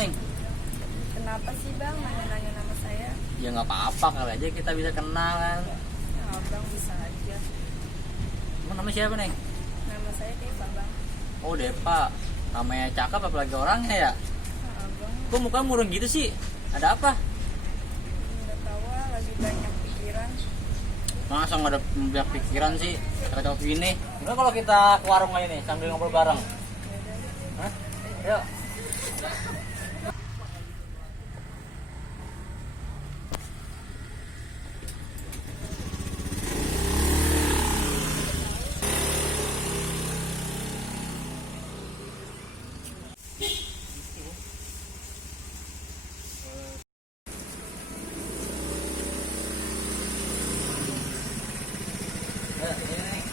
Neng? Kenapa sih bang nanya-nanya nama saya? Ya nggak apa-apa, kali aja kita bisa kenal kan. Ya abang bisa aja. Emang namanya siapa Neng? Nama saya Deva bang. Oh Depa, namanya cakep apalagi orangnya ya. Nah, abang Kok muka murung gitu sih? Ada apa? nggak tahu ah, lagi banyak pikiran. Masa nggak ada banyak pikiran sih? Cakep gini. Gimana kalau kita ke warung aja nih sambil ngobrol bareng? Hah? Yuk. Ya, ini Neng.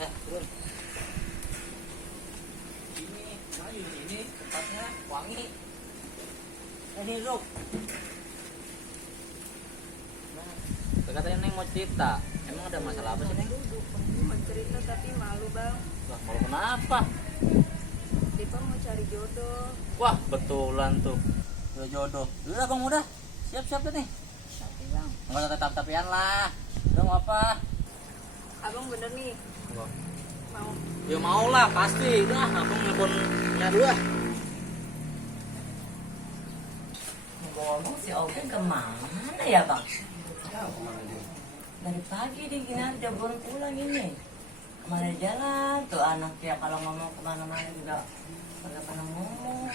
Ya, turun. Ini tempatnya wangi. Ini Ruk. Nah, katanya Neng mau cerita. Emang ada masalah apa sih Neng? Mau cerita tapi malu bang. Lah, kalau kenapa? Deva mau cari jodoh. Wah, betulan tuh. Udah jodoh. Udah bang, udah. Siap-siap deh nih. Tapi bang, Nggak usah tetap-tapian lah. Udah mau apa? abang bener nih mau. Ya mau lah, pasti. Udah, abang nelfonnya dulu ah. Ngomong si Ogen kemana ya bang? Dari pagi dia gini aja belum pulang ini. Kemana dia jalan tuh anaknya kalau ngomong kemana-mana juga kagak pernah ngomong.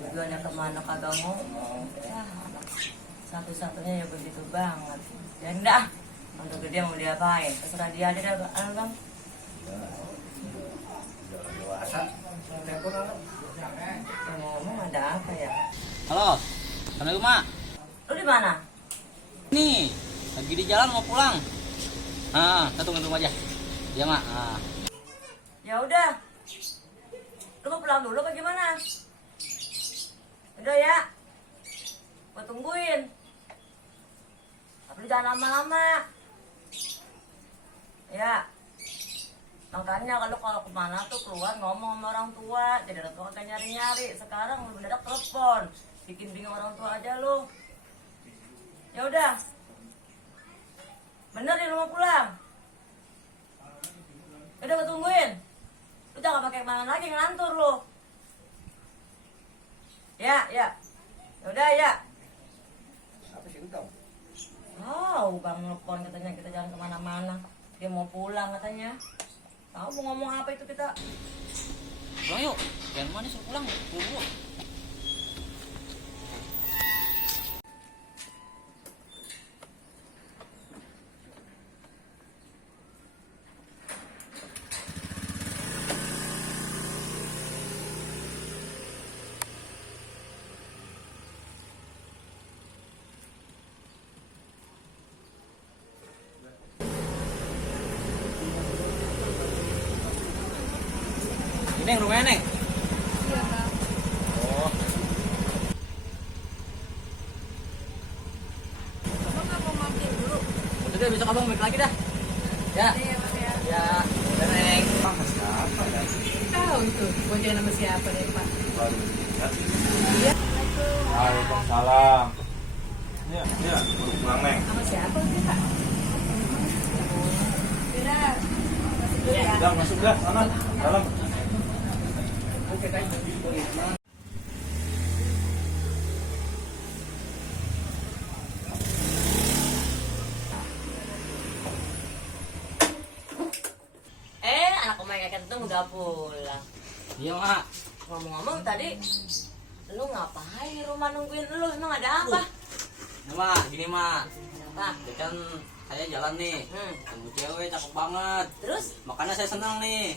Tujuannya kemana kagak ngomong. Ya anak satu-satunya ya begitu banget. Ya enggak, untuk gede mau diapain? Terserah dia aja dah bang. Yang ngomong ada apa ya? Halo. Assalamualaikum, Mak. Lu di mana? Nih, lagi di jalan mau pulang. Kita tunggu aja. Iya, Mak. Ya udah. Lu mau pulang dulu apa gimana? Udah ya. Gua tungguin. Tapi lu jangan lama-lama. Ya. Makanya kalau kemana tuh keluar ngomong sama orang tua. Jadi orang tua kagak nyari-nyari. Sekarang lu mendadak telepon. Bikin bingung orang tua aja lu. Ya udah. Bener nih lu mau pulang. Udah gue tungguin. Lu jangan pakai kemana lagi ngelantur lu. Ya. Yaudah ya. Oh, bang nelfon katanya kita jangan kemana-mana. Dia mau pulang katanya. Tahu mau ngomong apa itu kita? Pulang yuk. Jangan mana suruh pulang. Buru-buru. Ini yang rumahnya, Neng. Iya bang. Oh. Abang nggak mau mampir dulu? Udah deh, besok abang balik lagi dah. Ya. Iya bang ya. Ya. Udah, Neng. Tahu itu bocah nama siapa deh pak? Iya. Waalaikumsalam. Iya, baru pulang Neng. Sama siapa sih pak? Tidak. Udah masuk dah, sana, dalam. Anak pemain kayak kentung udah pulang. Iya, Mak. Ngomong-ngomong tadi, lu ngapain di rumah nungguin lu? Emang ada apa? Nah, Mak, gini, Mak. Apa? Ya kan saya jalan nih. Hmm. Tunggu cewek cakep banget. Terus Makanya saya senang nih.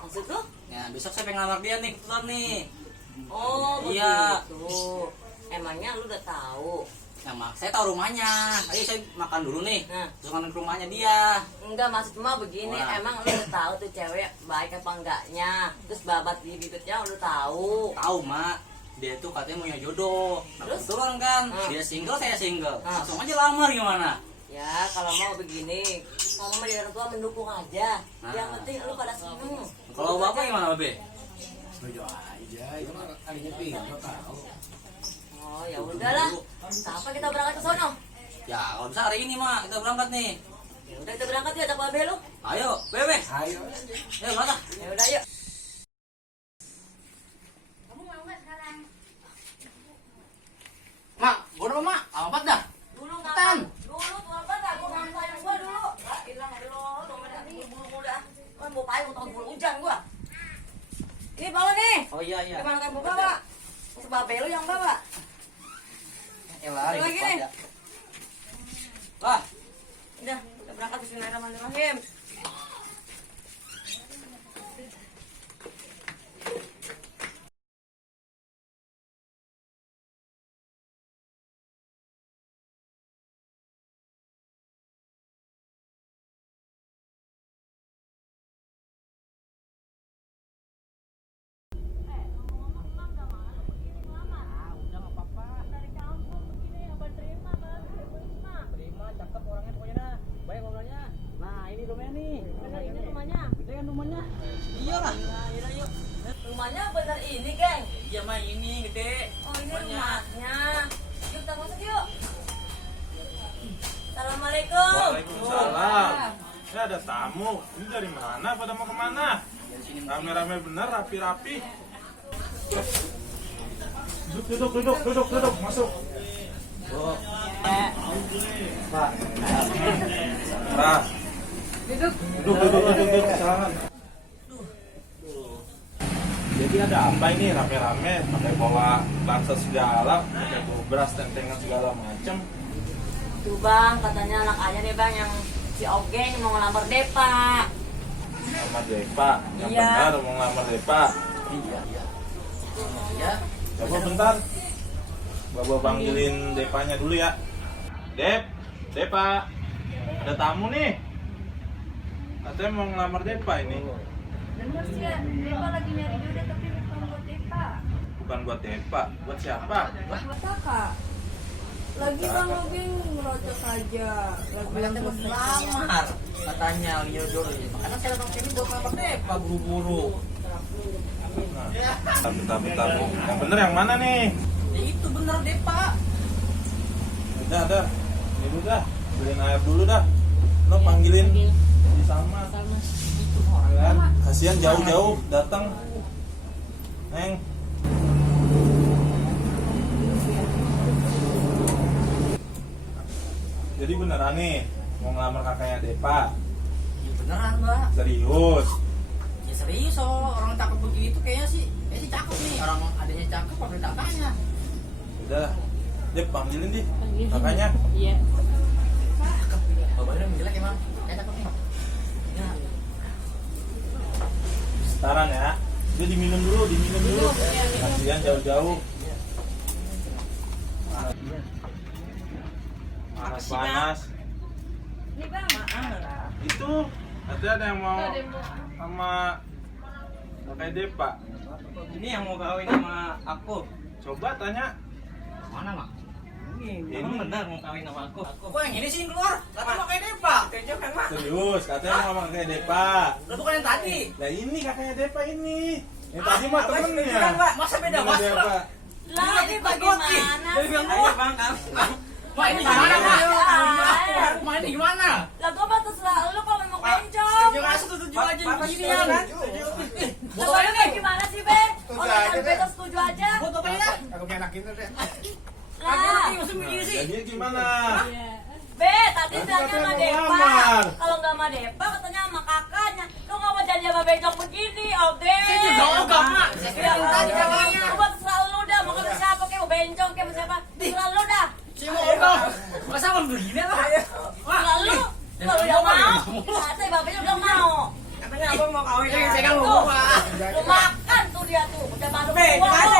maksud lu? Ya, besok saya pengen lamar dia nih, kebetulan nih. Oh, Iya. begitu. Emangnya lu udah tahu? Nah, Mak, saya tahu rumahnya. Tadi saya makan dulu nih. Nah. Terus ke rumahnya dia. Enggak, maksud cuma begini, Wah. emang lu udah tahu tuh cewek baik apa enggaknya? Terus babat di bibitnya lu tahu. Tahu, Mak. Dia tuh katanya punya jodoh. Nah, Terus? kebetulan kan. Hmm. Dia single, saya single. Hmm. Langsung aja lamar gimana? Ya, kalau mau begini. Kalau mah dari orang tua mendukung aja. Nah. Yang penting lu pada seneng. Kalau bapak gimana, Be? Oh, ya udahlah. Apa kita berangkat ke sono? Ya, kalau bisa hari ini mah kita berangkat nih. Ya udah kita berangkat ya, ajak Babe lu. Ayo, Bebe. Ayo berangkat. Ya udah yuk. Mak, gua udah mak. Apa dah? Dulu Tan. Dulu tuh apa dah? Gua ngantar sayang gua dulu. Enggak hilang lo, buru-buru dah. Kan mau payung tahun bulu hujan gua. Ini bawa nih. Oh iya iya. Gimana kamu bawa? Si Babe lu yang bawa. Elah, Lagi ribet nih. banget ya. Lah, Udah, kita berangkat bismillahirrahmanirrahim. terima cakep orangnya pokoknya dah. Baik ngobrolnya. Nah, ini rumahnya nih. Ini rumahnya. Gede kan rumahnya? Iyalah. Nah, yaudah yuk. Rumahnya bener ini, geng. Iya mah ini gede. Oh, ini Rumahnya. rumahnya. Yuk, kita masuk yuk. Assalamualaikum. Waalaikumsalam. Ini ada tamu. Ini dari mana? Pada mau kemana? Dari sini Rame-rame bener, rapi-rapi. Duduk. Masuk. Oh. Pak. Rah. Duduk. Silakan. Jadi ada apa ini rame-rame pakai bawa bangsa segala, pakai bawa beras tentengan segala macem. Tuh bang, katanya anak ayah nih bang yang si Ogeng mau ngelamar Depa. Ngelamar Depa, yang Iya. benar mau ngelamar Depa. Iya. Ya. Coba bentar, Bapak panggilin Depanya dulu ya. Depa, ada tamu nih. Katanya mau ngelamar Depa ini. Bener sih ya, Depa lagi nyari jodoh tapi bukan buat Depa. Bukan buat Depa, buat siapa? Buat kakak. Lagi bang Ogeng ngerocok aja. Lagi yang Katanya mau selesai. ngelamar. Katanya lihat jodoh. Makanya saya datang sini buat ngelamar Depa buru-buru. Nah, bentar. Yang bener yang mana nih? Ya itu bener Depa. Udah. Ini dah, beliin air dulu dah. Lo panggilin di sama. Itu orang. Kan? Kasihan jauh-jauh datang. Neng. Jadi beneran nih mau ngelamar kakaknya Depa. Ya beneran, Mbak. Serius. Ya serius oh, orang cakep begitu kayaknya sih cakep nih. Orang adanya cakep apa kakaknya? Udah. Dep panggilin di kakaknya. Iya. Cakep. Bapaknya udah jelek emang. Kayak cakep nih. Ya. Setaran ya. Dia diminum dulu. Kasihan jauh-jauh. Panas. Nih bang. Itu katanya ada yang mau sama kakak Depa. Ini yang mau kawin sama aku. Coba tanya. Mana, Mak? Ini. Emang benar mau kawin sama aku. Kok yang ini sih yang keluar? Kata mau kayak Depa. Jangan, Mak. Serius, katanya mau sama kakak Depa. Lah bukan yang tadi. Nah ini kakaknya Depa ini. Yang tadi mah Apa sih temennya. beneran, Pak? Masa beda, Temennya Mas? Depa. Lah, ini bagaimana Dari sih? yang gua, Bang. Mak ini gimana, Mak? Mak ini gimana? Lah, gua mah terserah lu kalau mau kencong. Setuju aja, setuju aja beginian. Lah, lu kayak gimana sih, Be? Orang yang beta setuju aja. Buat apa ya? Aku punya anak itu deh. Lah, Maksud begini sih. Jadi gimana? Be, tadi bilangnya katanya sama mau Depa. ngelamar. Kalau nggak sama Depa, katanya sama kakaknya. Lu nggak mau jadi sama becok begini, oke? Saya juga ogah, Mak. Saya Ya, bilang tadi jawabnya. Coba terserah lu dah, mau ke siapa kayak mau bencong kayak mau siapa. Terserah lu dah. Saya mau ogah. Masa mau begini, Pak? Terserah lu. Kalau udah mau, kata bapaknya udah mau. Katanya abang mau kawin. Saya kan Tuh, mau, Pak. lu makan tuh dia tuh, udah masuk Be, gua gimana lu.